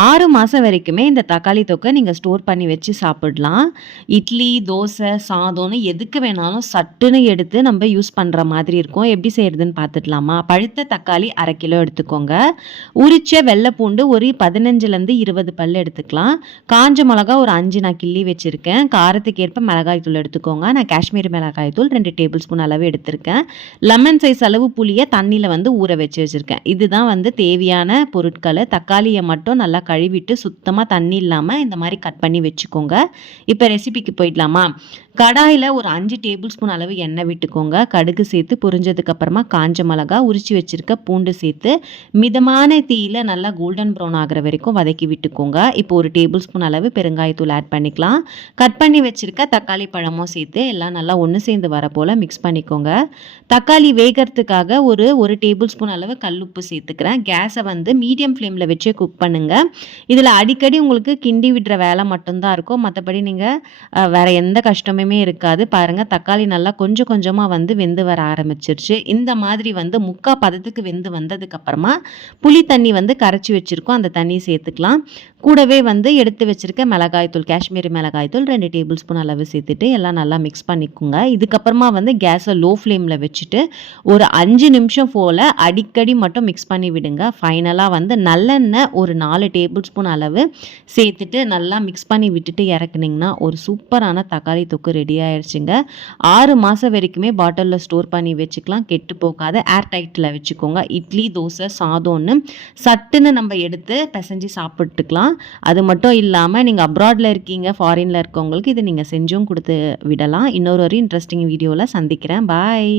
6 மாசம் வரைக்குமே இந்த தக்காளி தொக்க நீங்க ஸ்டோர் பண்ணி வச்சு சாப்பிடலாம். இட்லி, தோசை, சாதம்னு எதுக்கு வேணாலும் சட்டுன்னு எடுத்து நம்ம யூஸ் பண்ற மாதிரி இருக்கும். எப்படி செய்றதுன்னு பார்த்துடலாமா? பழுத்த தக்காளி 1/2 கிலோ எடுத்துக்கோங்க. உரிச்ச வெள்ளை பூண்டு ஒரு 15லேருந்து 20 பல் எடுத்துக்கலாம். காஞ்ச மிளகா ஒரு 5 நான் கிள்ளி வச்சிருக்கேன். காரத்துக்கு ஏற்ப மிளகாய் தூள் எடுத்துக்கோங்க. நான் காஷ்மீரி மிளகாய் தூள் 2 டேபிள் ஸ்பூன் அளவு எடுத்திருக்கேன். லெமன் சைஸ் அளவு புளிய தண்ணியில ஊற வச்சு வச்சிருக்கேன். இதுதான் தேவையான பொருட்கள. தக்காளிய மட்டும் நல்லா கழுவிட்டு சுத்தமா தண்ணி இல்லாம இந்த மாரி கட் பண்ணி வச்சுக்கோங்க. இப்ப ரெசிபிக்கு போயிடலாமா? கடாயில ஒரு 5 டேபிள் ஸ்பூன் அளவு எண்ணெய் விட்டுக்கோங்க. கடுகு சேர்த்து பொரிஞ்சதுக்கு அப்புறமா காஞ்ச மிளகா, உரிச்சு வச்சிருக்க பூண்டு சேர்த்து மிதமான தீயில நல்லா கோல்டன் ப்ரௌன் ஆகுற வரைக்கும் வதக்கி விட்டுக்கோங்க. இப்போ ஒரு டேபிள் ஸ்பூன் அளவு பெருங்காயத்தூள் ஆட் பண்ணிக்கலாம். கட் பண்ணி வச்சிருக்க தக்காளி பழமும் சேர்த்து எல்லாம் நல்லா ஒன்று சேர்ந்து வர போல மிக்ஸ் பண்ணிக்கோங்க. தக்காளி வேகறதுக்காக ஒரு டேபிள் ஸ்பூன் அளவு கல்லுப்பு சேர்த்துக்கிறேன். கேஸை மீடியம் ஃப்ளேமில் வச்சே குக் பண்ணுங்க. இதில் அடிக்கடி உங்களுக்கு கிண்டி விடுற வேலை மட்டும்தான் இருக்கும். மற்றபடி நீங்கள் வேற எந்த கஷ்டமுமே இருக்காது. பாருங்கள், தக்காளி நல்லா கொஞ்சம் கொஞ்சமாக வெந்து வர ஆரம்பிச்சிருச்சு. இந்த மாதிரி முக்கா பதத்துக்கு வெந்து வந்ததுக்கப்புறமா புளி தண்ணி கரைச்சி வச்சுருக்கோம். அந்த தண்ணி சேர்த்துக்கலாம். கூடவே எடுத்து வச்சுருக்க மிளகாய்த்தூள், காஷ்மீரி மிளகாய்த்தூள் 2 டேபிள் ஸ்பூன் அளவு சேர்த்துட்டு எல்லாம் நல்லா மிக்ஸ் பண்ணிக்கோங்க. இதுக்கப்புறமா கேஸை லோ ஃப்ளேமில் வச்சுட்டு ஒரு 5 நிமிஷம் போல் அடிக்கடி மட்டும் மிக்ஸ் பண்ணி விடுங்க. ஃபைனலாக நல்லெண்ணெய் ஒரு 4 டேபிள் ஸ்பூன் அளவு சேர்த்துட்டு நல்லா மிக்ஸ் பண்ணி விட்டுட்டு இறக்குனிங்கன்னா ஒரு சூப்பரான தக்காளி தொக்கு ரெடி ஆயிடுச்சுங்க. 6 மாதம் வரைக்குமே பாட்டிலில் ஸ்டோர் பண்ணி வச்சுக்கலாம். கெட்டு போகாத ஏர் டைட்டில் வச்சுக்கோங்க. இட்லி, தோசை, சாதம்னு சட்டுன்னு நம்ம எடுத்து பிசைஞ்சு சாப்பிட்டுக்கலாம். அது மட்டும் இல்லாமல் நீங்கள் அப்ராடில் இருக்கீங்க, ஃபாரினில் இருக்கவங்களுக்கு இதை நீங்கள் செஞ்சும் கொடுத்து விடலாம். இன்னொரு இன்ட்ரெஸ்டிங் வீடியோவில் சந்திக்கிறேன். பாய்.